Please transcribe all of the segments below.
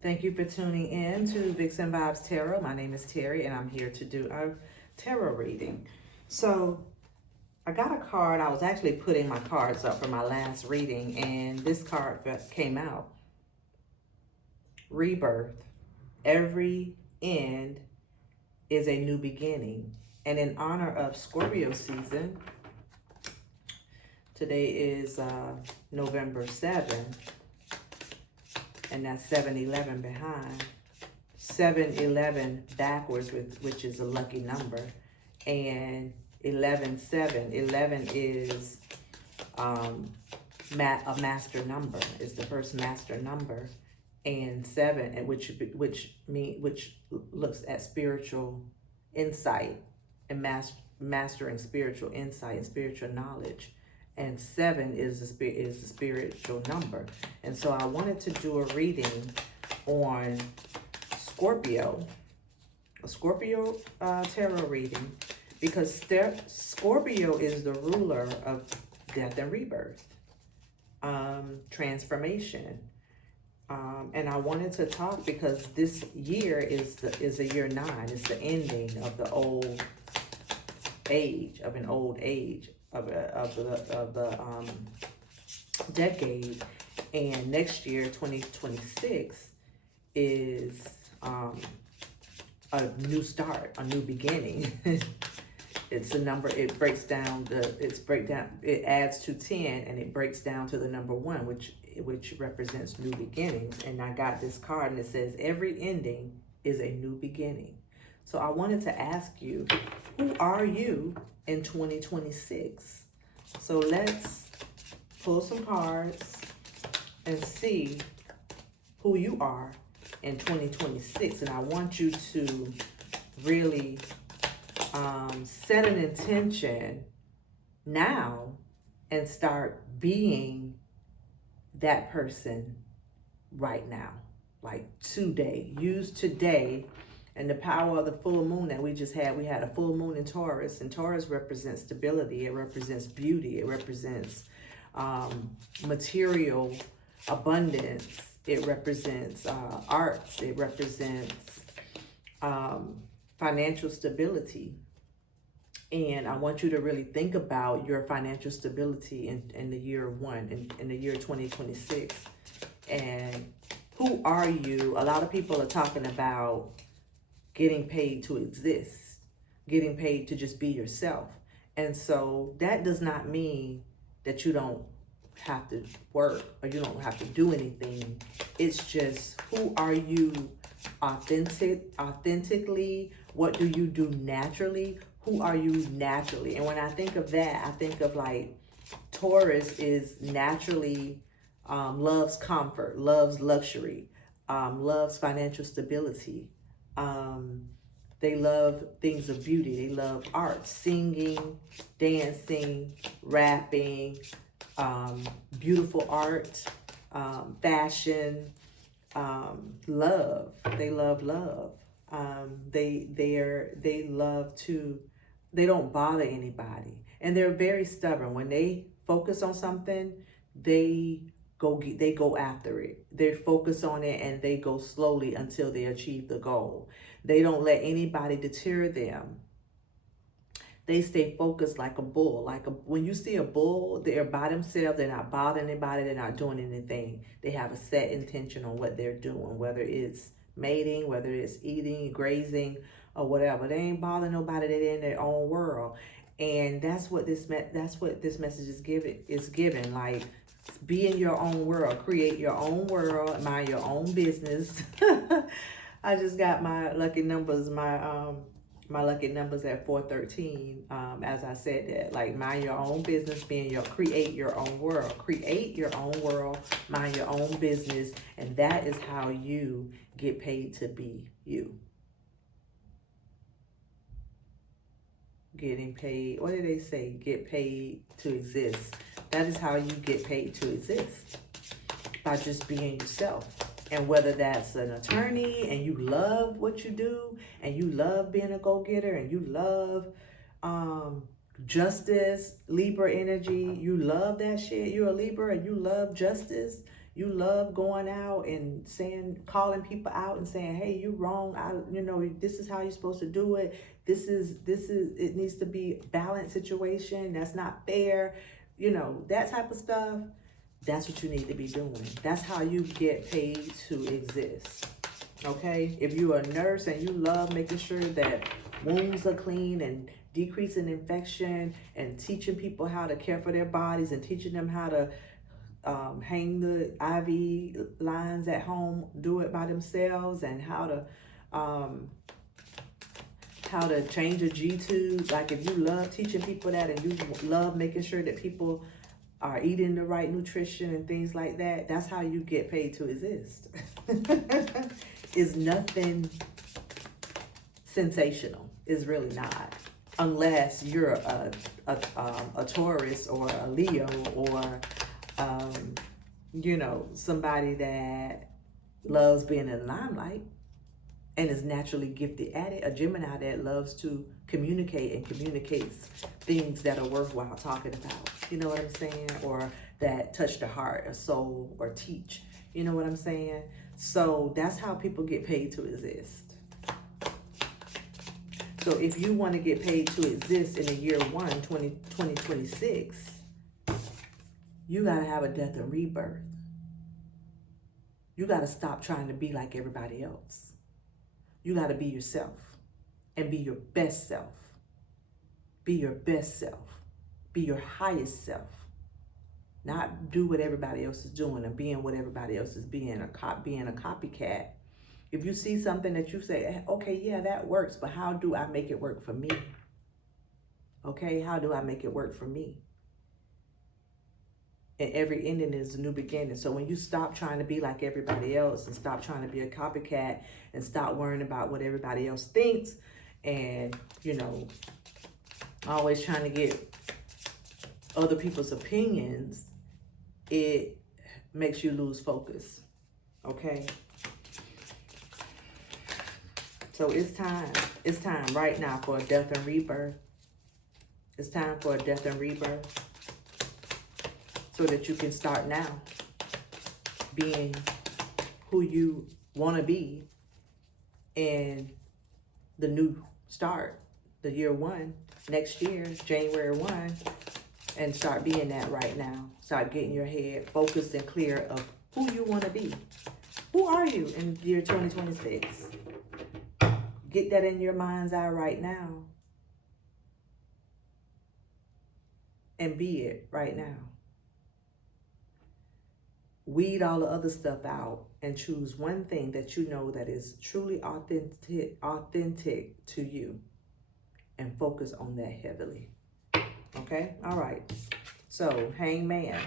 Thank you for tuning in to Vixen Vibes Tarot. My name is Terry, and I'm here to do a tarot reading. So, I got a card. I was actually putting my cards up for my last reading, and this card came out. Rebirth. Every end is a new beginning. And in honor of Scorpio season, today is November 7th. And that's 7-11 behind. 7-11 backwards, which is a lucky number. And 11-7. 11 is a master number. It's the first master number. And 7, which looks at spiritual insight and mastering spiritual insight and spiritual knowledge. And 7 is the spiritual number. And so I wanted to do a reading on Scorpio, a Scorpio tarot reading, because Scorpio is the ruler of death and rebirth, transformation. And I wanted to talk because this year is a year 9. It's the ending of the old age, of an old age. Of the decade, and next year 2026 is a new start, a new beginning. It's a number. It adds to 10, and it breaks down to the number 1, which represents new beginnings. And I got this card, and it says every ending is a new beginning. So I wanted to ask you, who are you in 2026? So let's pull some cards and see who you are in 2026. And I want you to really set an intention now and start being that person right now, like today. Use today. And the power of the full moon that we just had, we had a full moon in Taurus, and Taurus represents stability. It represents beauty. It represents material abundance. It represents arts. It represents financial stability. And I want you to really think about your financial stability in the year 1, in the year 2026. And who are you? A lot of people are talking about getting paid to exist, getting paid to just be yourself. And so that does not mean that you don't have to work or you don't have to do anything. It's just, who are you authentically? What do you do naturally? Who are you naturally? And when I think of that, I think of like Taurus is naturally loves comfort, loves luxury, loves financial stability. They love things of beauty. They love art, singing, dancing, rapping, beautiful art, fashion, love. They love love. They don't bother anybody, and they're very stubborn. When they focus on something, they go after it. They focus on it and they go slowly until they achieve the goal. They don't let anybody deter them. They stay focused like a bull. When you see a bull, they're by themselves. They're not bothering anybody. They're not doing anything. They have a set intention on what they're doing, whether it's mating, whether it's eating, grazing, or whatever. They ain't bothering nobody. They're in their own world. And that's what this message is giving. Like, be in your own world, create your own world, mind your own business. I just got my lucky numbers, my lucky numbers at 413. As I said that, like, mind your own business, create your own world, create your own world, mind your own business, and that is how you get paid to be you. Getting paid, what did they say? Get paid to exist. That is how you get paid to exist, by just being yourself. And whether that's an attorney and you love what you do and you love being a go-getter and you love justice, Libra energy, you love that shit. You're a Libra and you love justice. You love going out and calling people out and saying, hey, you wrong. This is how you're supposed to do it. It needs to be a balanced situation. That's not fair. That type of stuff. That's what you need to be doing. That's how you get paid to exist. Okay? If you're a nurse and you love making sure that wounds are clean and decreasing infection and teaching people how to care for their bodies and teaching them how to hang the IV lines at home, do it by themselves, and how to change a G-tube. Like if you love teaching people that and you love making sure that people are eating the right nutrition and things like that, that's how you get paid to exist. It's nothing sensational. It's really not. Unless you're a Taurus or a Leo or somebody that loves being in the limelight and is naturally gifted at it. A Gemini that loves to communicate and communicates things that are worthwhile talking about. You know what I'm saying? Or that touch the heart or soul or teach. You know what I'm saying? So that's how people get paid to exist. So if you want to get paid to exist in the year 2026, you got to have a death and rebirth. You got to stop trying to be like everybody else. You got to be yourself and be your best self. Be your best self. Be your highest self. Not do what everybody else is doing and being what everybody else is being, being a copycat. If you see something that you say, okay, yeah, that works, but how do I make it work for me? Okay, how do I make it work for me? And every ending is a new beginning. So when you stop trying to be like everybody else and stop trying to be a copycat and stop worrying about what everybody else thinks and, always trying to get other people's opinions, it makes you lose focus. Okay? So it's time. It's time right now for a death and rebirth. It's time for a death and rebirth. So that you can start now being who you want to be in the new start, the year 1, next year, January 1, and start being that right now. Start getting your head focused and clear of who you want to be. Who are you in year 2026? Get that in your mind's eye right now. And be it right now. Weed all the other stuff out and choose one thing that you know that is truly authentic to you and focus on that heavily. Okay? All right. So, Hangman.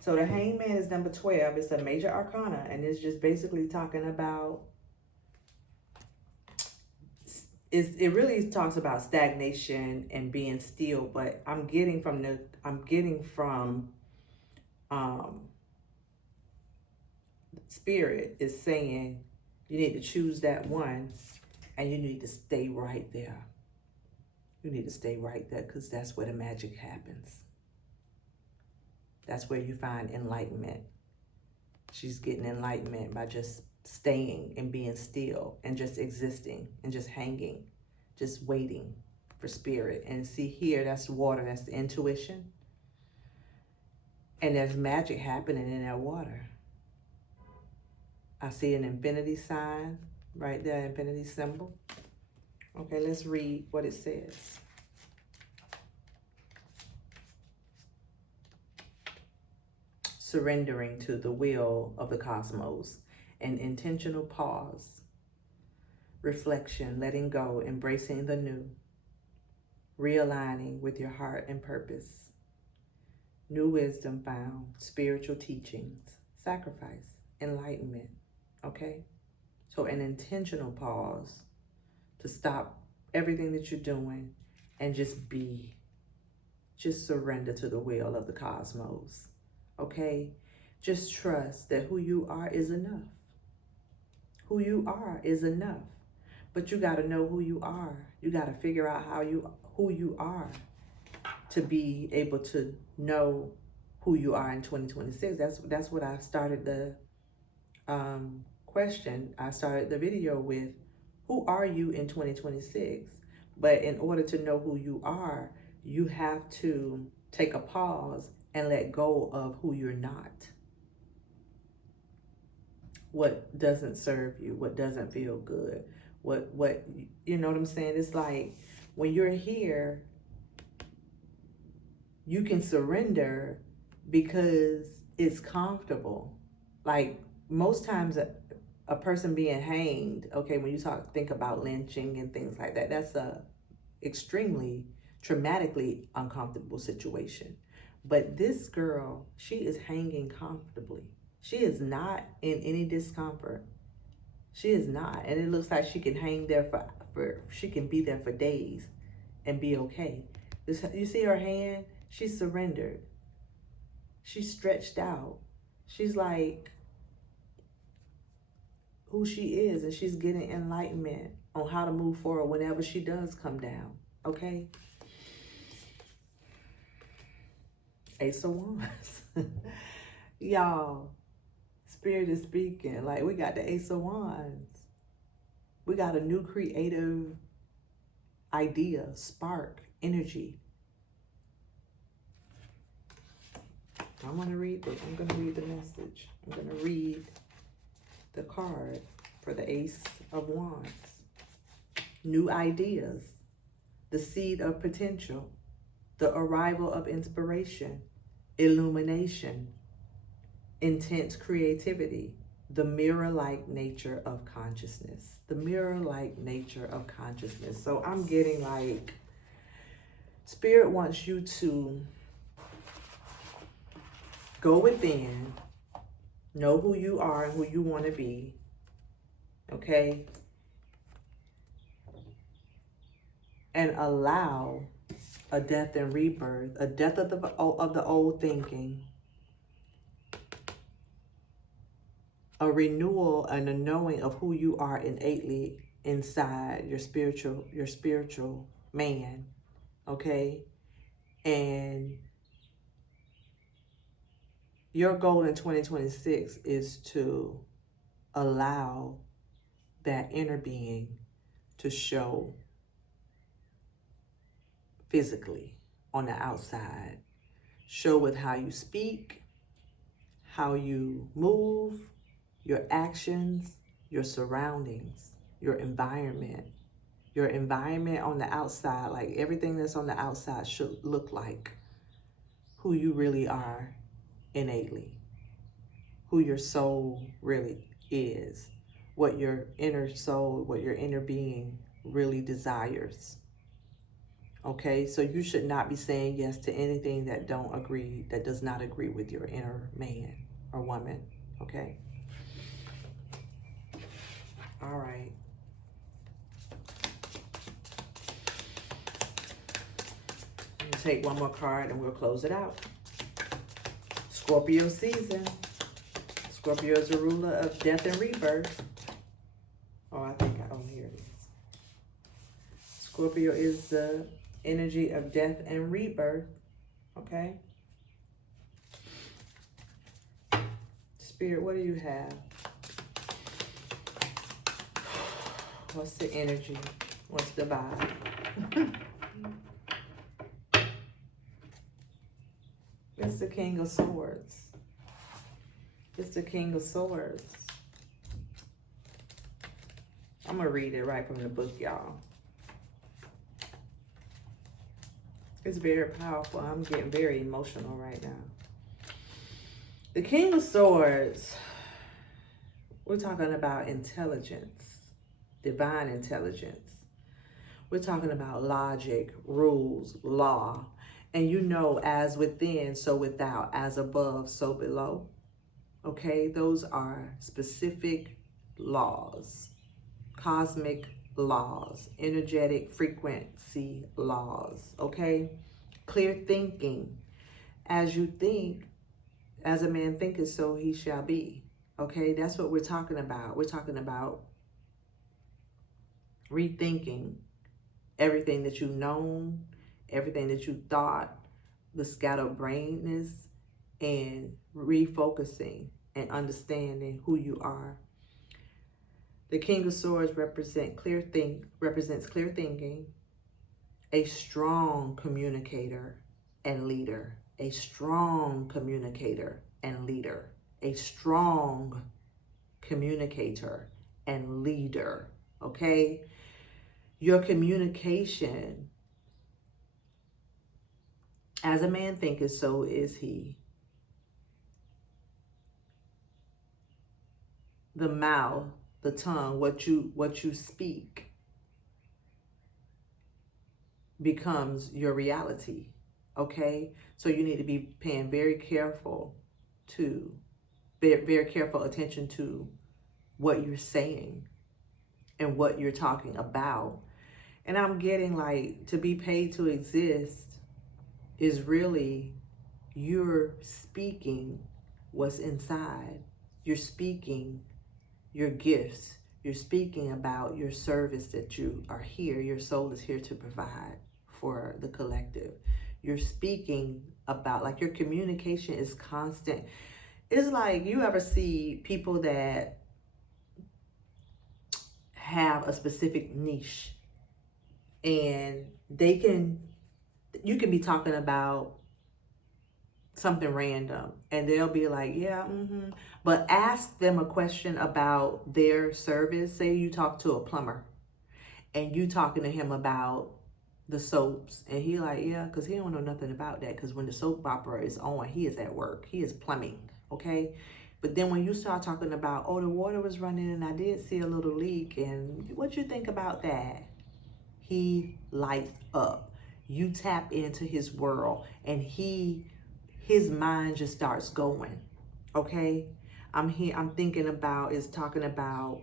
So, the Hangman is number 12. It's a major arcana, and it's just basically talking about, it really talks about stagnation and being still, but I'm getting from Spirit is saying you need to choose that one and you need to stay right there. You need to stay right there because that's where the magic happens. That's where you find enlightenment. She's getting enlightenment by just staying and being still and just existing and just hanging, just waiting for Spirit. And see here, that's water, that's the intuition. And there's magic happening in that water. I see an infinity sign right there, infinity symbol. Okay, let's read what it says. Surrendering to the will of the cosmos, an intentional pause, reflection, letting go, embracing the new, realigning with your heart and purpose, new wisdom found, spiritual teachings, sacrifice, enlightenment. Okay, so an intentional pause to stop everything that you're doing and just surrender to the will of the cosmos. Okay, just trust that who you are is enough. Who you are is enough, but you got to know who you are. You got to figure out who you are to be able to know who you are in 2026. That's what I started the question. I started the video with, who are you in 2026? But in order to know who you are, you have to take a pause and let go of who you're not. What doesn't serve you, what doesn't feel good, what you know what I'm saying? It's like when you're here, you can surrender because it's comfortable. Like most times a person being hanged, okay, when you think about lynching and things like that, that's a extremely traumatically uncomfortable situation. But this girl, she is hanging comfortably. She is not in any discomfort. She is not. And it looks like she can hang there for she can be there for days and be okay. You see her hand? She's surrendered. She's stretched out. She's like who she is, and she's getting enlightenment on how to move forward whenever she does come down. Okay? Ace of Wands. Y'all, Spirit is speaking. Like, we got the Ace of Wands. We got a new creative idea, spark, energy. I'm going to read this. I'm going to read the message. I'm going to read the card for the Ace of Wands. New ideas, the seed of potential, the arrival of inspiration, illumination, intense creativity, the mirror-like nature of consciousness. The mirror-like nature of consciousness. So I'm getting like, Spirit wants you to go within, know who you are and who you want to be, okay? And allow a death and rebirth, a death of the old thinking, a renewal and a knowing of who you are innately inside your spiritual man, okay? And your goal in 2026 is to allow that inner being to show physically on the outside. Show with how you speak, how you move, your actions, your surroundings, your environment. Your environment on the outside, like everything that's on the outside should look like who you really are innately, who your soul really is, what your inner soul, what your inner being really desires. Okay, so you should not be saying yes to anything that does not agree with your inner man or woman. Okay. All right. I'm gonna take one more card and we'll close it out. Scorpio season. Scorpio is a ruler of death and rebirth. Here it is. Scorpio is the energy of death and rebirth. Okay. Spirit, what do you have? What's the energy? What's the vibe? It's the King of Swords. It's the King of Swords. I'm going to read it right from the book, y'all. It's very powerful. I'm getting very emotional right now. The King of Swords, we're talking about intelligence, divine intelligence. We're talking about logic, rules, law. And you know, as within, so without, as above, so below. Okay, those are specific laws, cosmic laws, energetic frequency laws, okay? Clear thinking. As you think, as a man thinketh, so he shall be. Okay, that's what we're talking about. We're talking about rethinking everything that you've known, everything that you thought, the scattered brainness, and refocusing and understanding who you are. The King of Swords represents clear thinking, a strong communicator and leader, a strong communicator and leader, a strong communicator and leader, okay? Your communication, as a man thinketh, so is he. The mouth, the tongue, what you speak becomes your reality, okay? So you need to be paying very careful attention to what you're saying and what you're talking about. And I'm getting like, to be paid to exist is really you're speaking what's inside. You're speaking your gifts. You're speaking about your service that you are here. Your soul is here to provide for the collective. You're speaking about, like, your communication is constant. It's like, you ever see people that have a specific niche, and you can be talking about something random and they'll be like, yeah, but ask them a question about their service. Say you talk to a plumber and you talking to him about the soaps, and he like, yeah, because he don't know nothing about that, because when the soap opera is on, he is at work, he is plumbing, okay? But then when you start talking about, oh, the water was running and I did see a little leak, and what you think about that? He lights up. You tap into his world, and his mind just starts going, okay? I'm thinking about, is talking about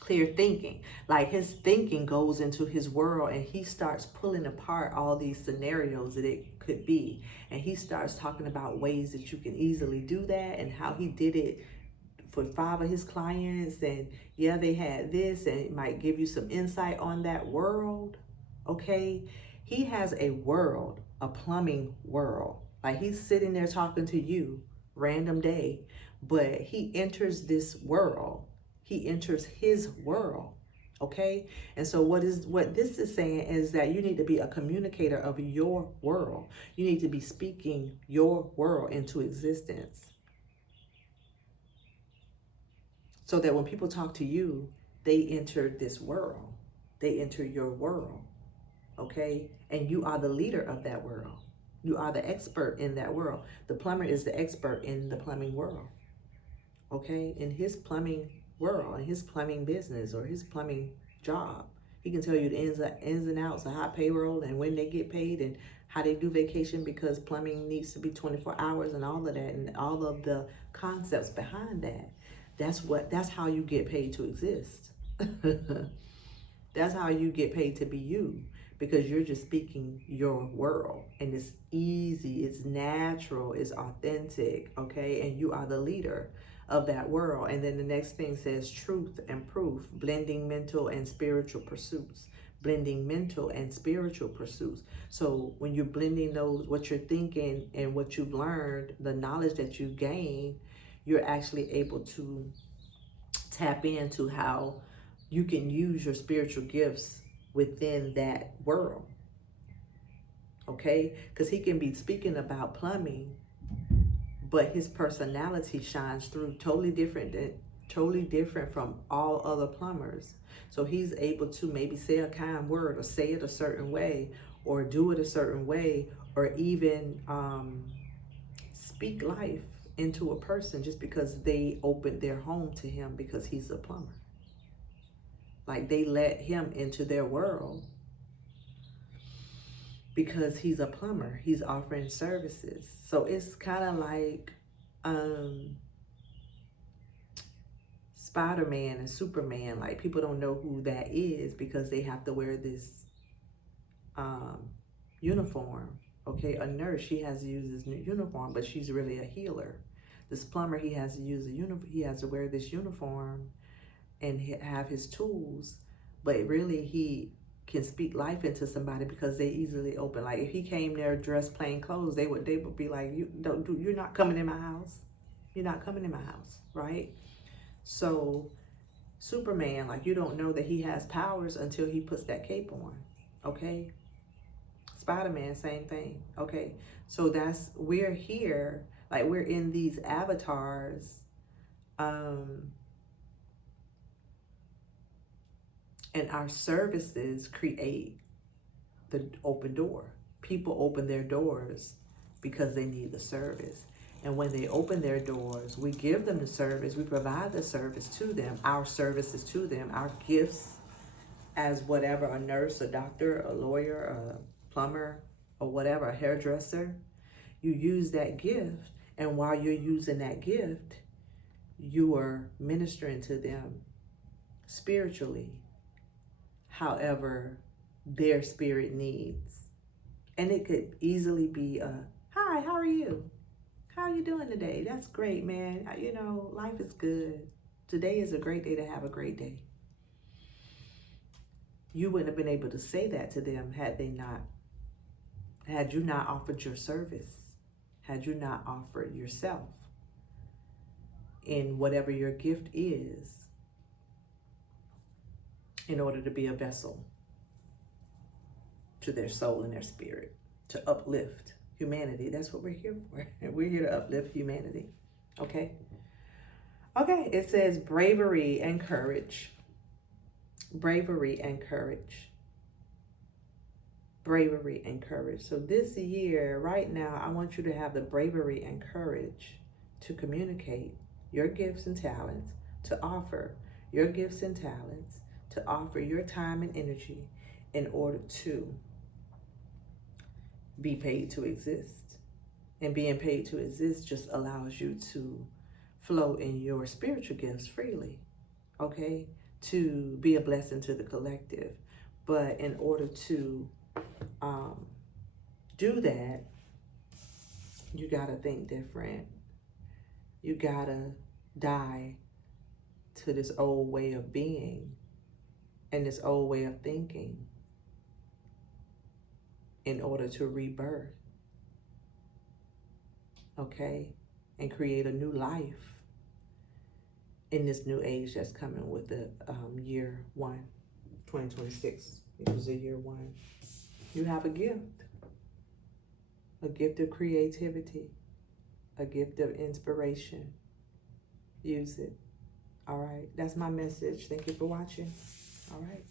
clear thinking. Like, his thinking goes into his world, and he starts pulling apart all these scenarios that it could be. And he starts talking about ways that you can easily do that, and how he did it for 5 of his clients. And yeah, they had this, and it might give you some insight on that world, okay? He has a world, a plumbing world. Like, he's sitting there talking to you, random day, but he enters this world. He enters his world, okay? And so what this is saying is that you need to be a communicator of your world. You need to be speaking your world into existence, so that when people talk to you, they enter this world. They enter your world, okay? And you are the leader of that world. You are the expert in that world. The plumber is the expert in the plumbing world, okay? In his plumbing world, in his plumbing business, or his plumbing job. He can tell you the ins and outs of how payroll and when they get paid and how they do vacation, because plumbing needs to be 24 hours and all of that, and all of the concepts behind that. That's how you get paid to exist. That's how you get paid to be you, because you're just speaking your world, and it's easy, it's natural, it's authentic, okay? And you are the leader of that world. And then the next thing says truth and proof, blending mental and spiritual pursuits. Blending mental and spiritual pursuits. So when you're blending those, what you're thinking and what you've learned, the knowledge that you gain, you're actually able to tap into how you can use your spiritual gifts within that world, okay? Because he can be speaking about plumbing, but his personality shines through totally different from all other plumbers. So he's able to maybe say a kind word, or say it a certain way, or do it a certain way, or even speak life into a person just because they opened their home to him, because he's a plumber. Like, they let him into their world because he's a plumber. He's offering services. So it's kind of like Spider-Man and Superman. Like, people don't know who that is because they have to wear this uniform. Okay, a nurse, she has to use this uniform, but she's really a healer. This plumber, he has to use a uniform. He has to wear this uniform and have his tools, but really can speak life into somebody because they easily open. Like if he came there dressed plain clothes, they would be like, you're not coming in my house. You're not coming in my house, right? So Superman, like you don't know that he has powers until he puts that cape on. Okay? Spider-Man, same thing. Okay? So we're here, like we're in these avatars, and our services create the open door. People open their doors because they need the service. And when they open their doors, we give them the service, we provide the service to them, our services to them, our gifts as whatever, a nurse, a doctor, a lawyer, a plumber, or whatever, a hairdresser. You use that gift, and while you're using that gift, you are ministering to them spiritually, however their spirit needs. And it could easily be hi, how are you? How are you doing today? That's great, man. You know, life is good. Today is a great day to have a great day. You wouldn't have been able to say that to them had you not offered your service, had you not offered yourself in whatever your gift is in order to be a vessel to their soul and their spirit, to uplift humanity. That's what we're here for. We're here to uplift humanity. Okay? Okay, it says bravery and courage. Bravery and courage. Bravery and courage. So this year, right now, I want you to have the bravery and courage to communicate your gifts and talents, to offer your gifts and talents, to offer your time and energy in order to be paid to exist. And being paid to exist just allows you to flow in your spiritual gifts freely, okay? To be a blessing to the collective. But in order to do that, you gotta think different. You gotta die to this old way of being and this old way of thinking in order to rebirth, okay? And create a new life in this new age that's coming with the year 1, 2026. It was a year 1. You have a gift of creativity, a gift of inspiration. Use it. All right, that's my message. Thank you for watching. All right.